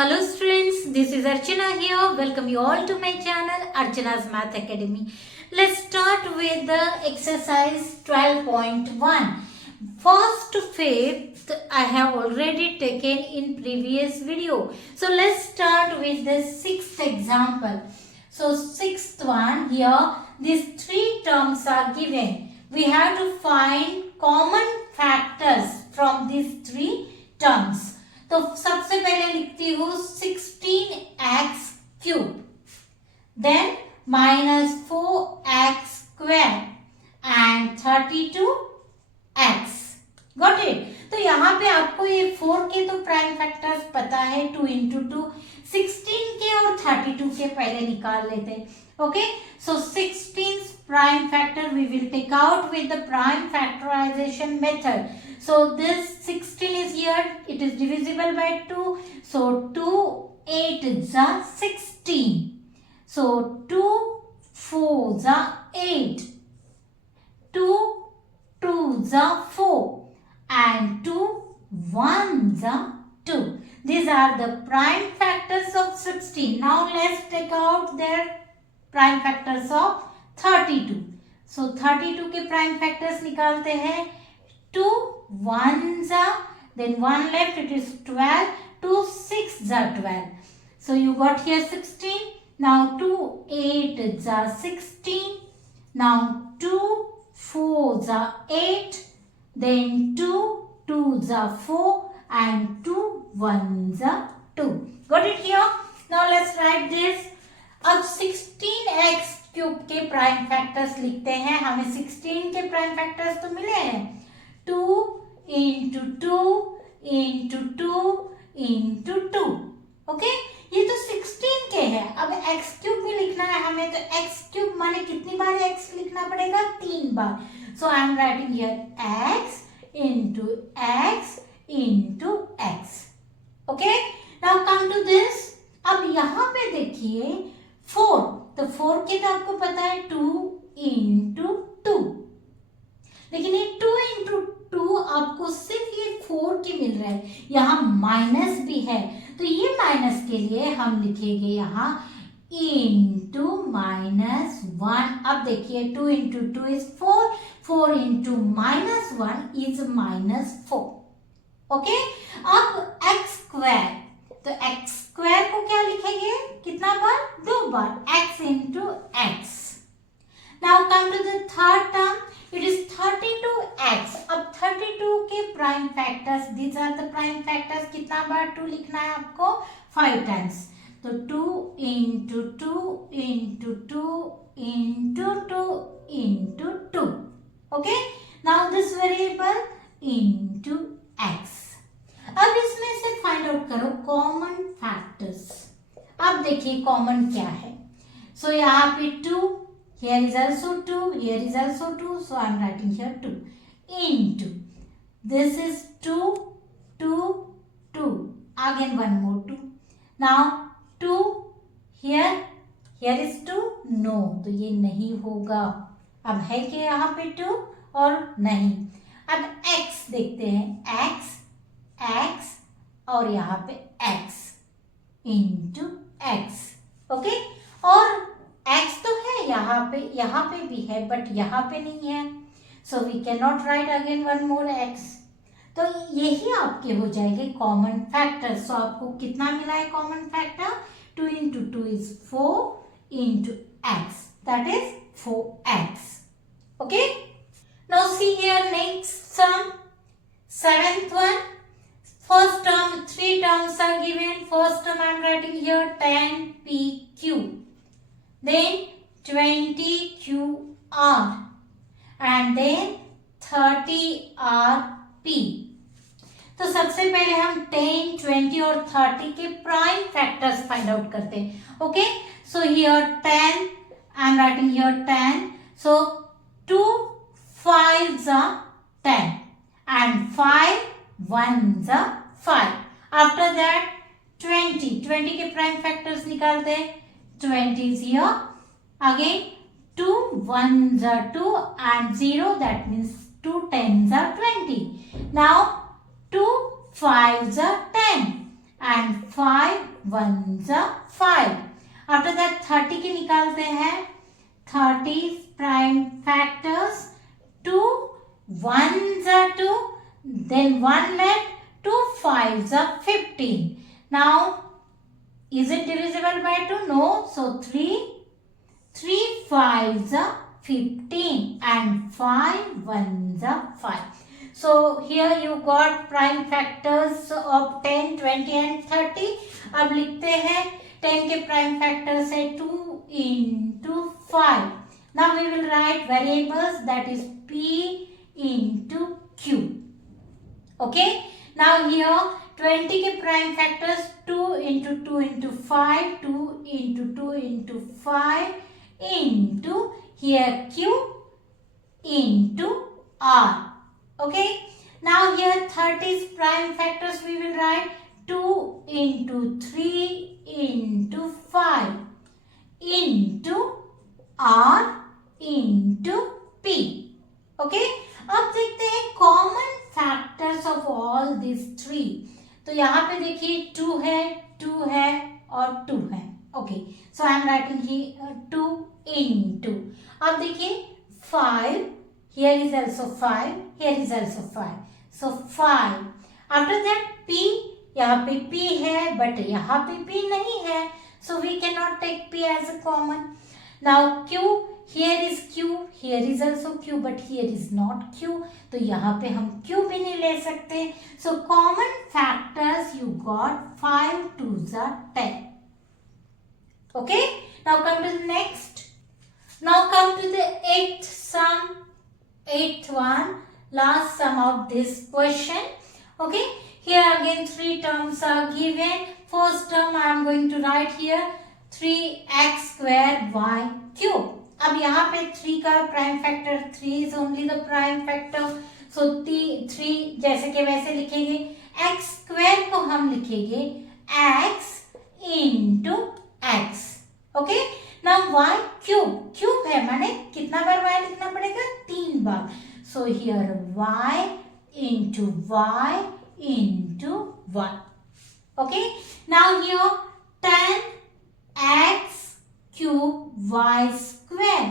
Hello students, this is Archana here. Welcome you all to my channel Archana's Math Academy. Let's start with the exercise 12.1. First to fifth I have already taken in previous video. So let's start with the sixth example. So sixth one here, these three terms are given. We have to find common factors from these three terms. तो सबसे पहले लिखती हूँ 16x cube, then -4x square and 32x. Got it. तो यहाँ पे आपको ये 4 के तो प्राइम फैक्टर्स पता है, 2 into 2, 16 के और 32 के पहले निकाल लेते हैं. Okay, so 16 prime factor we will take out with the prime factorization method. So this 16 is here, it is divisible by 2. So 2 8 is 16. So 2 4 is 8. 2 2 is 4 and 2 1 is 2. These are the prime factors of 16. Now let's take out their prime factors of 32. So 32 के prime factors निकालते हैं. 2 1s are, then 1 left, it is 12. 2 6s are 12. So you got here 16. Now 2 8s are 16. Now 2 4s are 8. Then 2 2s are 4 and 2 1s are 2. Got it here? Now let's write this. अब 16x cube के prime factors लिखते हैं. हमें 16 के prime factors तो मिले हैं. 2 into 2 into 2 into 2. Okay, ये तो 16 के है. अब x क्यूब भी लिखना है हमें, तो x क्यूब माने कितनी बार x लिखना पड़ेगा? 3 बार. So I am writing here x into x into x. Okay, now come to this. अब यहाँ पे देखिए 4, तो 4 के तो आपको पता है 2 into 2, लेकिन ये 2 into 2 आपको सिर्फ ये 4 के मिल रहा है. यहाँ माइनस भी है, तो ये माइनस के लिए हम लिखेंगे यहाँ into -1. अब देखिए 2 into 2 is 4, 4 into -1 is -4. Okay, अब x स्क्वायर, तो x स्क्वायर को क्या लिखेंगे? कितना बार? 2 बार. x into x. Now come to the third term. It is 32x. अब 32 के prime factors, these are the prime factors. कितना बार 2 लिखना है आपको? 5 times. तो 2 into 2 into 2 into 2 into 2. Okay? Now this variable into x. अब इसमें से फाइंड आउट करो कॉमन फैक्टर्स. अब देखिए कॉमन क्या है. सो यहाँ पे 2, here is also 2, here is also 2, so I am writing here 2 into, this is 2 2 2, again one more 2. Now 2 here, here is 2, no, तो ये नहीं होगा. अब है कि यहाँ पे 2 और नहीं. अब x देखते हैं, x x और यहाँ पे x into x. ओके, और x तो है यहाँ पे भी है, बट यहाँ पे नहीं है. So we can not write again one more x. तो यही आपके हो जाएंगे कॉमन फैक्टर. सो आपको कितना मिला है common factor? 2 into 2 is 4 into x, that is 4x. Okay, now see here next sum, 7th one. First term, 3 terms are given. First term I am writing here 10pq, then 20qr, and then 30rp. तो सबसे पहले हम 10, 20 और 30 के prime factors find out करते हैं. Okay, so here 10, I am writing here 10. So 2 5s are 10 and 5 1s are 5. After that 20 के prime factors निकालते हैं. 20 is here. Again 2 1s are 2 and 0, that means 2 10s are 20. Now 2 5s are 10 and 5 1 जा 5. After that 30 के निकालते हैं. 30 prime factors. 2 1 जा 2, then 1 left. 2 5 are 15. Now, is it divisible by 2? No. So 3 5s are 15 and 5 1s are 5. So here you got prime factors of 10, 20 and 30. अब लिखते हैं 10 के prime factors है 2 into 5. Now we will write variables, that is P into Q. Okay. Now here 20 के prime factors 2 into 2 into 5, 2 into 2 into 5 into here Q into R. Okay. Now here 30's prime factors we will write 2 into 3 into 5 into R into P. Okay. अब देखते हैं common factors of all this 3. तो यहाँ पे देखिए 2 है, 2 है और 2 है. Okay, so I am writing here 2 into. अब देखिए 5, here is also 5, here is also 5. So 5. After that P, यहाँ पे P है but यहाँ पे P नहीं है. So we cannot take P as a common. Now Q, here is Q, here is also Q, but here is not Q. तो यहाँ पे हम Q भी नहीं ले सकते. So common factors you got 5 2s are 10. Okay. Now come to the next. Now come to the 8th sum, 8th one, last sum of this question. Okay. Here again 3 terms are given. First term I am going to write here 3x square y cube. अब यहाँ पे 3 का prime factor 3 is only the prime factor. So 3 जैसे के वैसे लिखेंगे. x square को हम लिखेंगे x into x. Okay. Now y cube, cube है माने कितना बार y लिखना पड़ेगा? 3 बार. So here y into y into y. Okay. Now here 10x cube y square.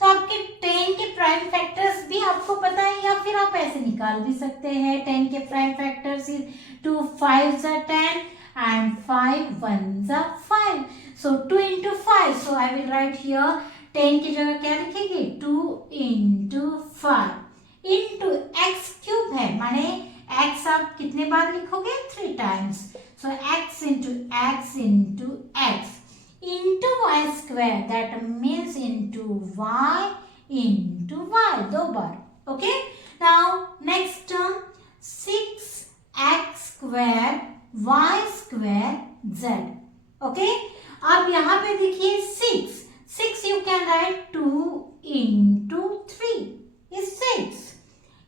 तो आपके 10 के प्राइम फैक्टर्स भी आपको पता है या फिर आप ऐसे निकाल भी सकते हैं. 10 के prime factors is 2 5s are 10 and 5 1s are 5. So 2 into 5. So I will write here 10 की जगह क्या लिखेंगे? 2 into 5 into x क्यूब है माने x आप कितने बार लिखोगे? 3 times. So x into x into x into y square, that means into y into y, 2 bar. Okay. Now next term 6x square y square z. Okay. अब यहाँ पे देखिए 6 you can write 2 into 3 is 6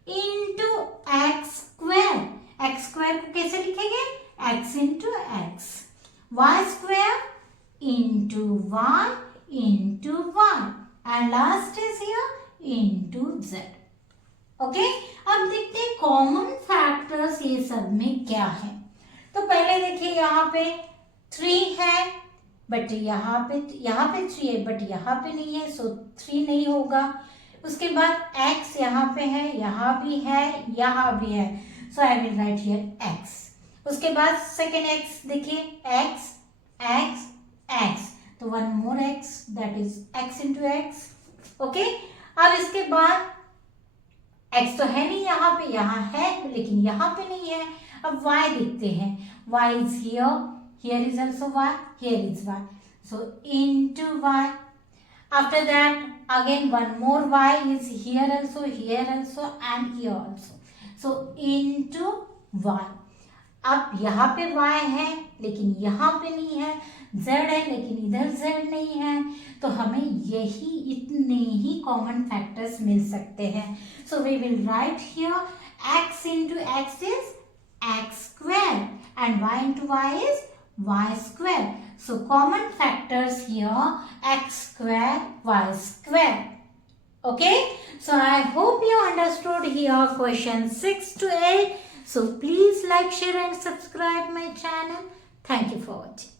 into x square. x square को कैसे लिखेंगे? x into x. y square into y into y and last is here into z. Okay. अब देखते हैं कॉमन फैक्टर्स ये सब में क्या है. तो पहले देखिए यहाँ पे 3 है बट यहाँ पे 3 है बट यहाँ पे नहीं है. सो 3 नहीं होगा. उसके बाद x यहाँ पे है, यहाँ भी है, यहाँ भी है. So I will write here x. उसके बाद सेकेंड x देखिए x x x. तो 1 more x, that is x into x. Okay. अब इसके बाद x तो है नहीं यहाँ पे, यहाँ है लेकिन यहाँ पे नहीं है. अब y देखते हैं. y is here, here is also y, here is y. So into y. After that again 1 more y is here also and here also. So into y. अब यहाँ पे y है लेकिन यहाँ पे नहीं है. z है लेकिन इधर z नहीं है. तो हमें यही इतने ही कॉमन फैक्टर्स मिल सकते हैं. So we will write here x into x is x square and y into y is y square. So common factors here x square y square. Okay. So I hope you understood here question 6 to 8. So please like, share and subscribe my channel. Thank you for watching.